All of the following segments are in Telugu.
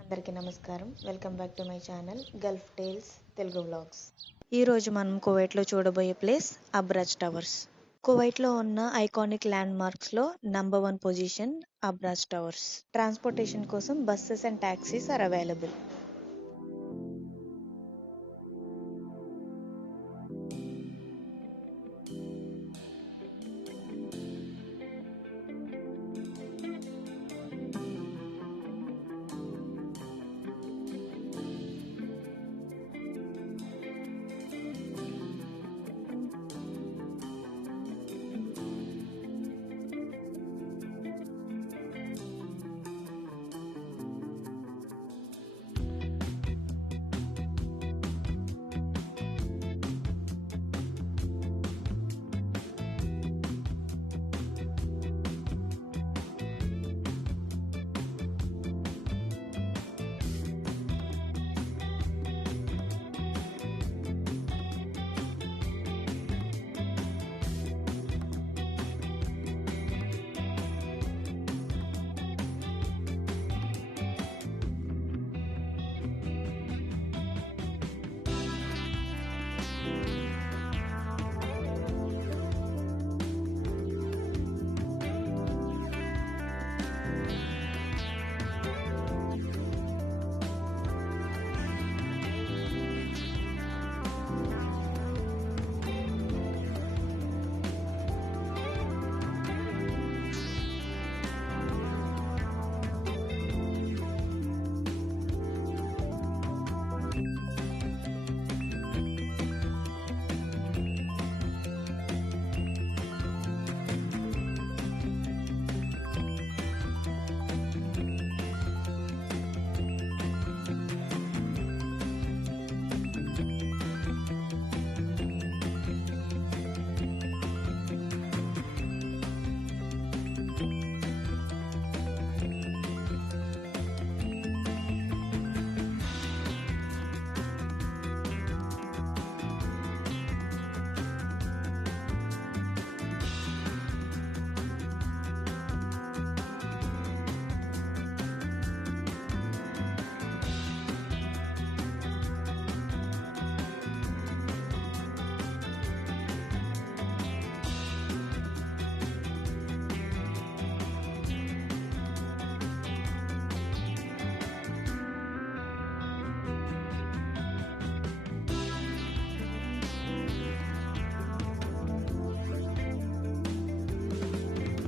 అందరికీ నమస్కారం. Welcome back to my channel Gulf Tales Telugu vlogs. ఈరోజు మనం కువైట్లో చూడబోయే ప్లేస్ అబ్రాజ్ టవర్స్. కువైట్లో ఉన్న ఐకానిక్ ల్యాండ్ మార్క్స్లో number 1 position Abraj Towers. Transportation కోసం buses and taxis are available.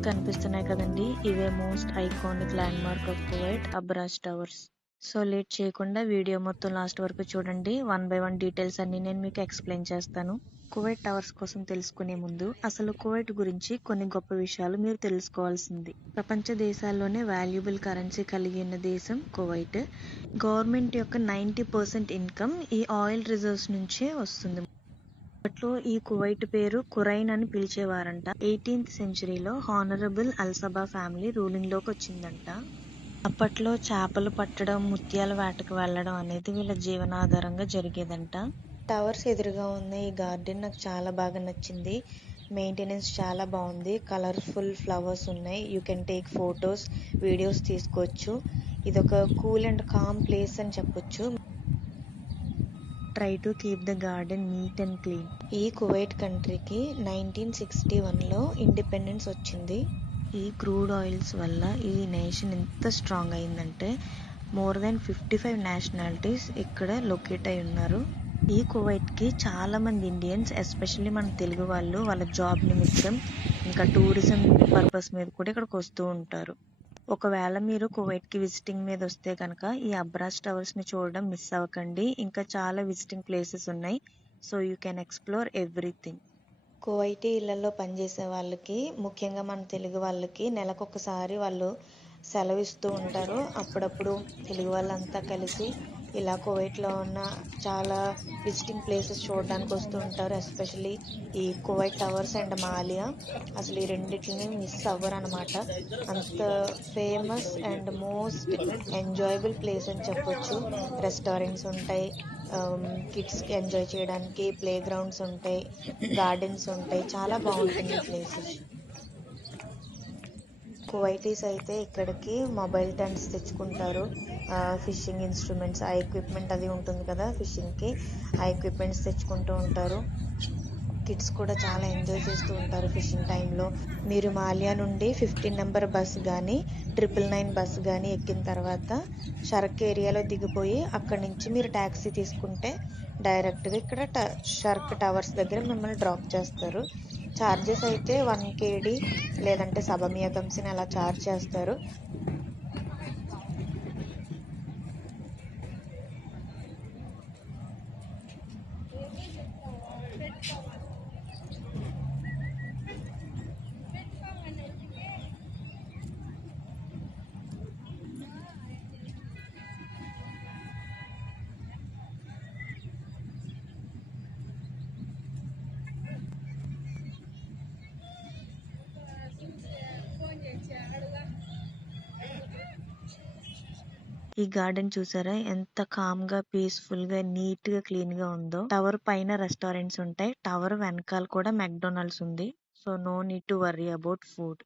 కనిపిస్తున్నాయి కదండి, ఇవే most iconic landmark of Kuwait Abraj Towers. So late చేయకుండా వీడియో మొత్తం లాస్ట్ వరకు చూడండి. 1 by 1 డీటెయిల్స్ అన్ని నేను మీకు ఎక్స్ప్లెయిన్ చేస్తాను. కువైట్ టవర్స్ కోసం తెలుసుకునే ముందు అసలు కువైట్ గురించి కొన్ని గొప్ప విషయాలు మీరు తెలుసుకోవాల్సింది. ప్రపంచ దేశాల్లోనే వాల్యుబుల్ కరెన్సీ కలిగి ఉన్న దేశం కువైట్. గవర్నమెంట్ యొక్క 90% ఇన్కమ్ ఈ ఆయిల్ రిజర్వ్స్ నుంచే వస్తుంది. అప్పట్లో ఈ కువైట్ పేరు కురైన్ అని పిలిచేవారంట. 18th సెంచరీలో హానరబుల్ అల్సబా ఫ్యామిలీ రూలింగ్ లోకి వచ్చిందంట. అప్పట్లో చేపలు పట్టడం, ముత్యాల వేటకు వెళ్ళడం అనేది వీళ్ళ జీవనాధారంగా జరిగేదంట. టవర్స్ ఎదురుగా ఉన్న ఈ గార్డెన్ నాకు చాలా బాగా నచ్చింది. మెయింటెనెన్స్ చాలా బాగుంది. కలర్ఫుల్ ఫ్లవర్స్ ఉన్నాయి. You can take photos, videos తీసుకోవచ్చు. ఇదొక కూల్ అండ్ కామ్ ప్లేస్ అని చెప్పొచ్చు. Try to keep the garden neat and clean. ఈ కువైట్ కంట్రీకి 1961లో ఇండిపెండెన్స్ వచ్చింది. ఈ క్రూడ్ ఆయిల్స్ వల్ల ఈ నేషన్ ఎంత స్ట్రాంగ్ అయిందంటే మోర్ దెన్ 55 నేషనాలిటీస్ ఇక్కడ లొకేట్ అయి ఉన్నారు. ఈ కువైట్కి చాలా మంది ఇండియన్స్, ఎస్పెషల్లీ మన తెలుగు వాళ్ళు, వాళ్ళ జాబ్ నిమిత్తం ఇంకా టూరిజం పర్పస్ మీద కూడా ఇక్కడికి వస్తూ ఉంటారు. ఒకవేళ మీరు కువైట్కి విజిటింగ్ మీద వస్తే కనుక ఈ అబ్రాజ్ టవర్స్ని చూడడం మిస్ అవ్వకండి. ఇంకా చాలా విజిటింగ్ ప్లేసెస్ ఉన్నాయి. So you can explore everything. Kuwaiti ఇళ్లలో పనిచేసే వాళ్ళకి, ముఖ్యంగా మన తెలుగు వాళ్ళకి నెలకొకసారి వాళ్ళు సెలవు ఇస్తూ ఉంటారు. అప్పుడప్పుడు తెలుగు వాళ్ళంతా కలిసి ఇలా కువైట్లో ఉన్న చాలా విజిటింగ్ ప్లేసెస్ చూడడానికి వస్తూ ఉంటారు. ఎస్పెషల్లీ ఈ కువైట్ టవర్స్ అండ్ మాలియా, అసలు ఈ రెండింటిని మిస్ అవ్వరు అనమాట. అంత famous and most enjoyable place అని చెప్పొచ్చు. రెస్టారెంట్స్ ఉంటాయి, కిడ్స్కి ఎంజాయ్ చేయడానికి ప్లే గ్రౌండ్స్ ఉంటాయి, గార్డెన్స్ ఉంటాయి. చాలా బాగుంటుంది ఈ ప్లేస్. కువైటీస్ అయితే ఇక్కడికి మొబైల్ టెంట్స్ తెచ్చుకుంటారు. ఫిషింగ్ ఇన్స్ట్రుమెంట్స్, ఆ ఎక్విప్మెంట్ అది ఉంటుంది కదా ఫిషింగ్కి, ఆ ఎక్విప్మెంట్స్ తెచ్చుకుంటూ ఉంటారు. కిడ్స్ కూడా చాలా ఎంజాయ్ చేస్తూ ఉంటారు ఫిషింగ్ టైంలో. మీరు మాల్యా నుండి 15 నెంబర్ బస్ కానీ 999 బస్ కానీ ఎక్కిన తర్వాత షర్క్ ఏరియాలో దిగిపోయి అక్కడి నుంచి మీరు ట్యాక్సీ తీసుకుంటే డైరెక్ట్గా ఇక్కడ షర్క్ టవర్స్ దగ్గర మిమ్మల్ని డ్రాప్ చేస్తారు. ఛార్జెస్ అయితే 1 KD లేదంటే సబమియా కంసిన్ అలా ఛార్జ్ చేస్తారు. ఈ గార్డెన్ చూసారా ఎంత కామ్ గా, పీస్ఫుల్ గా, నీట్ గా, క్లీన్ గా ఉందో. టవర్ పైన రెస్టారెంట్స్ ఉంటాయి. టవర్ వెనకాల కూడా మెక్డొనాల్డ్స్ ఉంది. So no need to worry about food.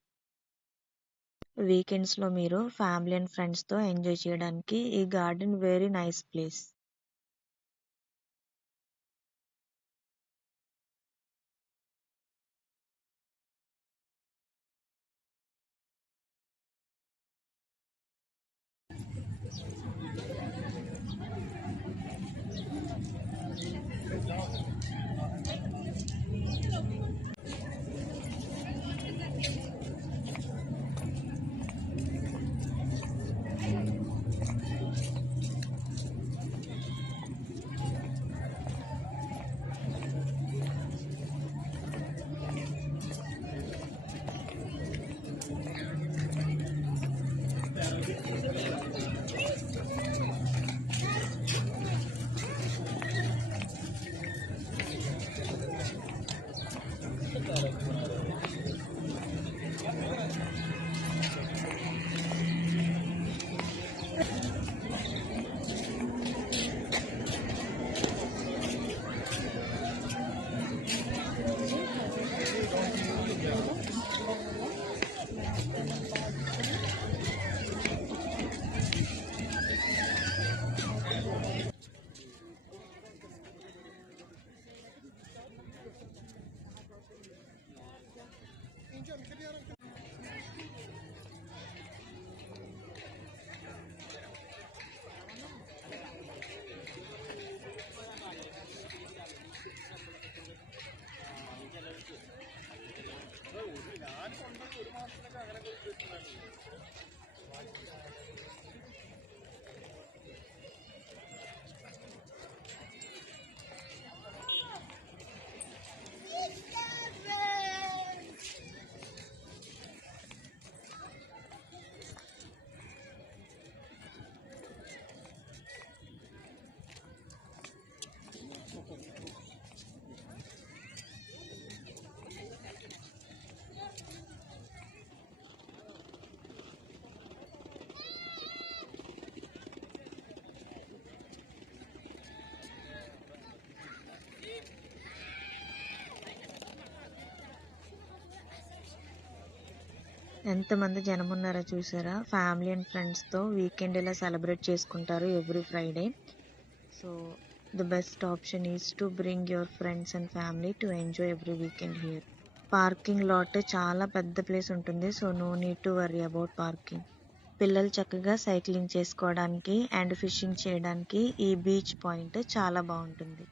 Weekends లో మీరు ఫ్యామిలీ అండ్ ఫ్రెండ్స్ తో ఎంజాయ్ చేయడానికి ఈ గార్డెన్ వెరీ నైస్ ప్లేస్. ఎంతమంది జనం ఉన్నారో చూసారా. ఫ్యామిలీ అండ్ ఫ్రెండ్స్తో వీకెండ్ ఇలా సెలబ్రేట్ చేసుకుంటారు every Friday. So the best option is to bring your friends and family to enjoy every weekend here. Parking lot చాలా పెద్ద ప్లేస్ ఉంటుంది. So no need to worry about parking. పిల్లలు చక్కగా సైక్లింగ్ చేసుకోవడానికి అండ్ ఫిషింగ్ చేయడానికి ఈ బీచ్ పాయింట్ చాలా బాగుంటుంది.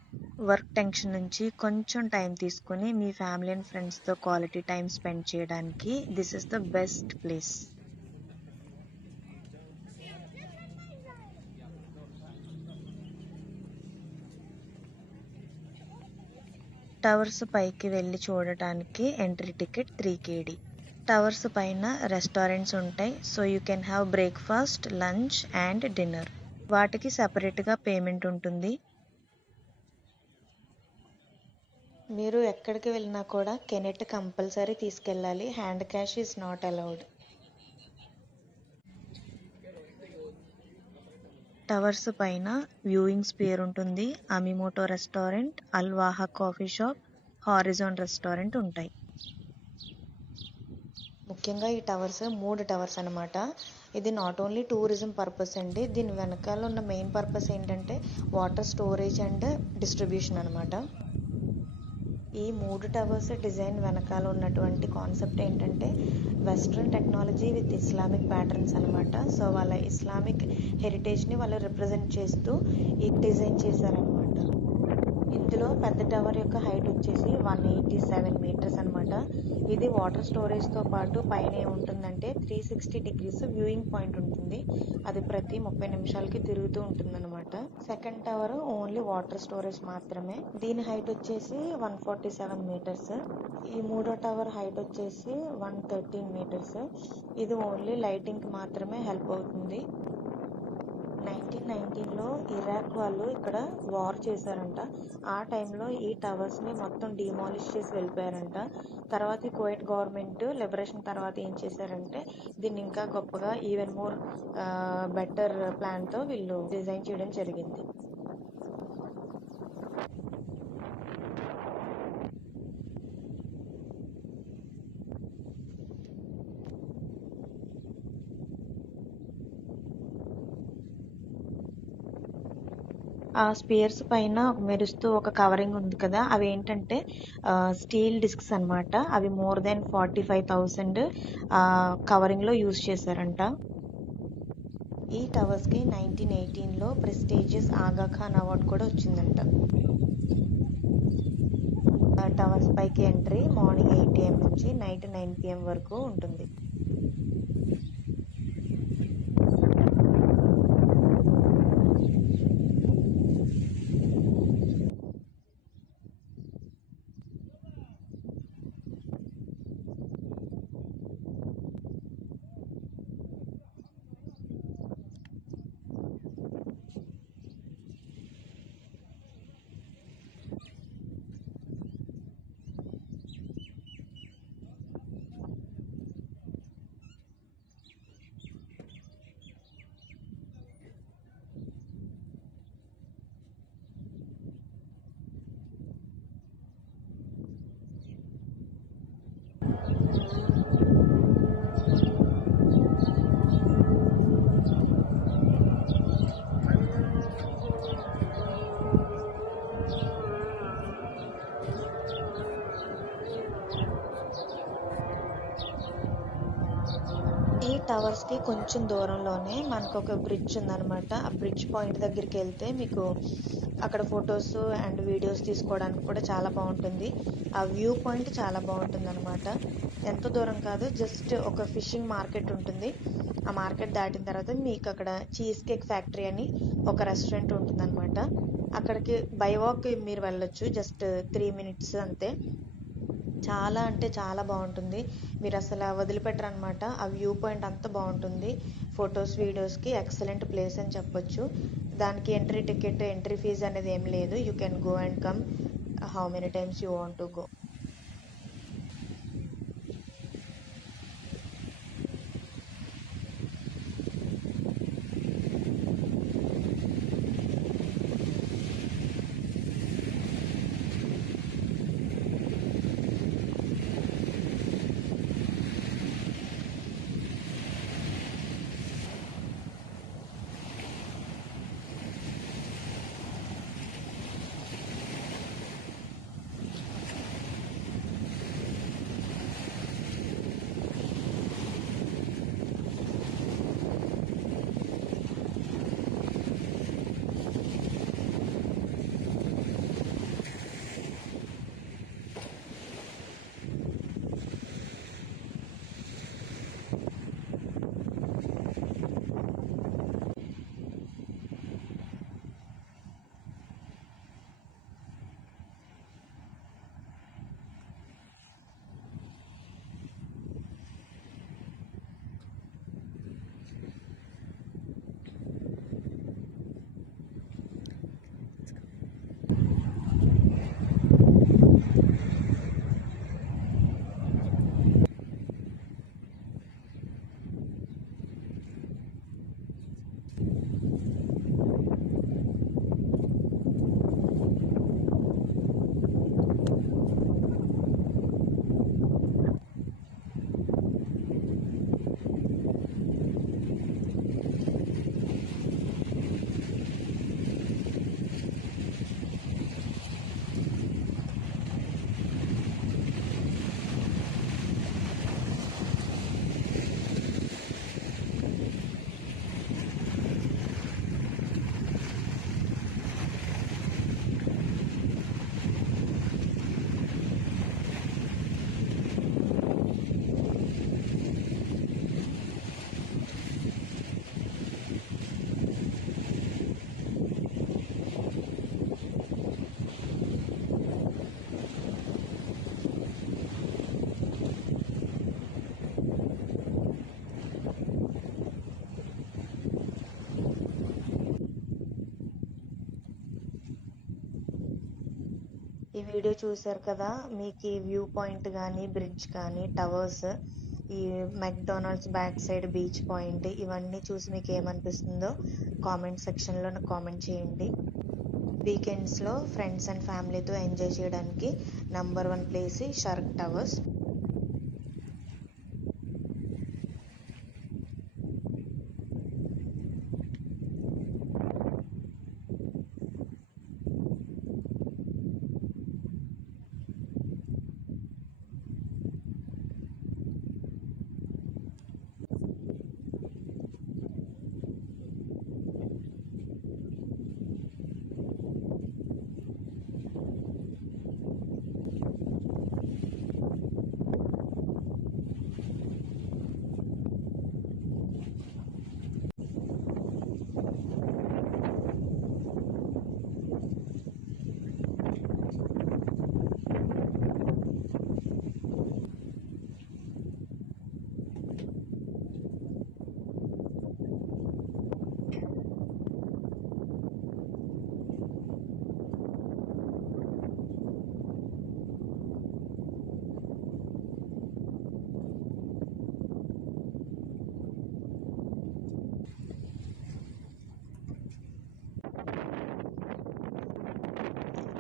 వర్క్ టెన్షన్ నుంచి కొంచెం టైం తీసుకుని మీ ఫ్యామిలీ అండ్ ఫ్రెండ్స్తో క్వాలిటీ టైం స్పెండ్ చేయడానికి this is the best place. Towers పైకి వెళ్ళి చూడటానికి ఎంట్రీ టికెట్ 3 KD. టవర్స్ పైన రెస్టారెంట్స్ ఉంటాయి. So you can have breakfast, lunch and dinner. వాటికి సపరేట్గా పేమెంట్ ఉంటుంది. మీరు ఎక్కడికి వెళ్ళినా కూడా కెనెట్ కంపల్సరీ తీసుకెళ్ళాలి. Hand cash is not allowed. Towers పైన వ్యూయింగ్ స్పియర్ ఉంటుంది. అమిమోటో restaurant, Alwaha coffee shop, Horizon restaurant ఉంటాయి. ముఖ్యంగా ఈ టవర్స్ 3 టవర్స్ అనమాట. ఇది నాట్ ఓన్లీ టూరిజం పర్పస్ అండి. దీని వెనకాల ఉన్న మెయిన్ పర్పస్ ఏంటంటే వాటర్ స్టోరేజ్ అండ్ డిస్ట్రిబ్యూషన్ అనమాట. ఈ 3 టవర్స్ డిజైన్ వెనకాల ఉన్నటువంటి కాన్సెప్ట్ ఏంటంటే western technology with Islamic patterns అనమాట. సో వాళ్ళ ఇస్లామిక్ హెరిటేజ్ని వాళ్ళు రిప్రజెంట్ చేస్తూ ఈ డిజైన్ చేశారనమాట. ఇందులో పెద్ద టవర్ యొక్క హైట్ వచ్చేసి 187 మీటర్స్ అనమాట. ఇది వాటర్ స్టోరేజ్తో పాటు పైన ఏముంటుందంటే 360 డిగ్రీస్ వ్యూయింగ్ పాయింట్ ఉంటుంది. అది ప్రతి 30 నిమిషాలకి తిరుగుతూ ఉంటుందన్నమాట. Second tower only water storage మాత్రమే. దీని హైట్ వచ్చేసి 147 మీటర్స్. ఈ మూడో టవర్ హైట్ వచ్చేసి 113 మీటర్స్. ఇది ఓన్లీ లైటింగ్కి మాత్రమే హెల్ప్ అవుతుంది. 1919లో ఇరాక్ వాళ్ళు ఇక్కడ వార్ చేశారంట. ఆ టైంలో ఈ టవర్స్ని మొత్తం డిమాలిష్ చేసి వెళ్ళిపోయారంట. తర్వాత ఈ కువైట్ గవర్నమెంట్ లిబరేషన్ తర్వాత ఏం చేశారంటే దీన్ని ఇంకా గొప్పగా ఈవెన్ మోర్ బెటర్ ప్లాన్తో వీళ్ళు డిజైన్ చేయడం జరిగింది. ఆ స్పియర్స్ పైన మెరుస్తూ ఒక కవరింగ్ ఉంది కదా, అవి ఏంటంటే స్టీల్ డిస్క్స్ అనమాట. అవి మోర్ దెన్ 45,000 కవరింగ్లో యూజ్ చేశారంట. ఈ టవర్స్కి 1918లో ప్రెస్టీజియస్ ఆగా ఖాన్ అవార్డు కూడా వచ్చిందంట. టవర్స్ పైకి ఎంట్రీ మార్నింగ్ 8 AM నుంచి నైట్ 9 PM వరకు ఉంటుంది. ఈ టవర్స్కి కొంచెం దూరంలోనే మనకు ఒక బ్రిడ్జ్ ఉందన్నమాట. ఆ బ్రిడ్జ్ పాయింట్ దగ్గరికి వెళ్తే మీకు అక్కడ ఫొటోస్ అండ్ వీడియోస్ తీసుకోవడానికి కూడా చాలా బాగుంటుంది. ఆ వ్యూ పాయింట్ చాలా బాగుంటుంది అనమాట. ఎంత దూరం కాదు, జస్ట్ ఒక ఫిషింగ్ మార్కెట్ ఉంటుంది. ఆ మార్కెట్ దాటిన తర్వాత మీకు అక్కడ చీజ్ కేక్ ఫ్యాక్టరీ అని ఒక రెస్టారెంట్ ఉంటుంది అనమాట. అక్కడికి బై వాక్ మీరు వెళ్ళొచ్చు, జస్ట్ 3 minutes అంతే. చాలా అంటే చాలా బాగుంటుంది. మీరు అసలు వదిలిపెట్టరు అనమాట. ఆ వ్యూ పాయింట్ అంతా బాగుంటుంది. ఫొటోస్ వీడియోస్కి ఎక్సలెంట్ ప్లేస్ అని చెప్పొచ్చు. దానికి ఎంట్రీ ఫీజు అనేది ఏం లేదు. You can go and come how many times you want to go. Video చూసారు కదా, మీకు ఈ వ్యూ పాయింట్ కానీ, బ్రిడ్జ్ కానీ, టవర్స్, ఈ McDonald's back side beach point, ఇవన్నీ చూసి మీకు ఏమనిపిస్తుందో కామెంట్ సెక్షన్లో నాకు కామెంట్ చేయండి. వీకెండ్స్లో ఫ్రెండ్స్ అండ్ ఫ్యామిలీతో ఎంజాయ్ చేయడానికి number 1 place shark towers.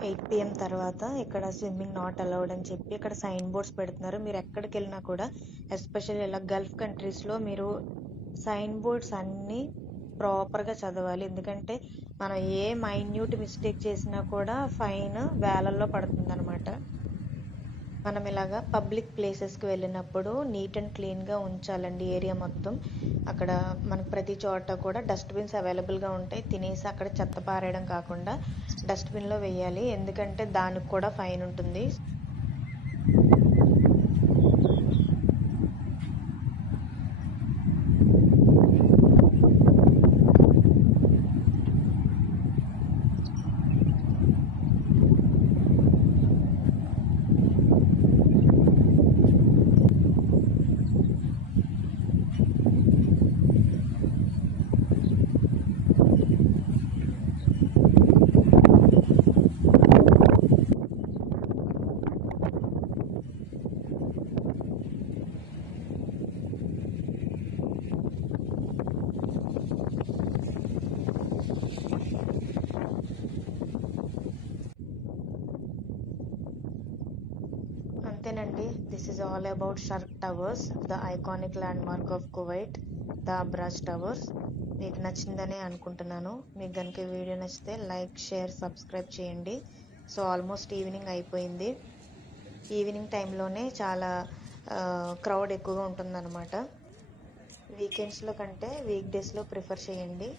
Eight PM తర్వాత ఇక్కడ స్విమ్మింగ్ నాట్ అలౌడ్ అని చెప్పి ఇక్కడ సైన్ బోర్డ్స్ పెడుతున్నారు. మీరు ఎక్కడికి వెళ్ళినా కూడా, ఎస్పెషల్లీ ఇలా గల్ఫ్ కంట్రీస్లో మీరు సైన్ బోర్డ్స్ అన్నీ ప్రాపర్గా చదవాలి. ఎందుకంటే మనం ఏ మైన్యూట్ మిస్టేక్ చేసినా కూడా ఫైన్ వేలల్లో పడుతుంది అనమాట. మనం ఇలాగా పబ్లిక్ ప్లేసెస్కి వెళ్ళినప్పుడు నీట్ అండ్ క్లీన్గా ఉంచాలండి ఏరియా మొత్తం. అక్కడ మనకు ప్రతి చోట కూడా డస్ట్బిన్స్ అవైలబుల్గా ఉంటాయి. తినేసి అక్కడ చెత్త పారేయడం కాకుండా డస్ట్బిన్లో వేయాలి, ఎందుకంటే దానికి కూడా ఫైన్ ఉంటుంది. అంతేనండి. This is all about Shark Towers, the iconic landmark of Kuwait, the Abraj Towers. మీకు నచ్చిందనే అనుకుంటున్నాను. మీకు కనుక వీడియో నచ్చితే లైక్, షేర్, సబ్స్క్రైబ్ చేయండి. సో ఆల్మోస్ట్ ఈవినింగ్ అయిపోయింది. ఈవినింగ్ టైంలోనే చాలా క్రౌడ్ ఎక్కువగా ఉంటుందన్నమాట. వీకెండ్స్లో కంటే వీక్ డేస్లో ప్రిఫర్ చేయండి.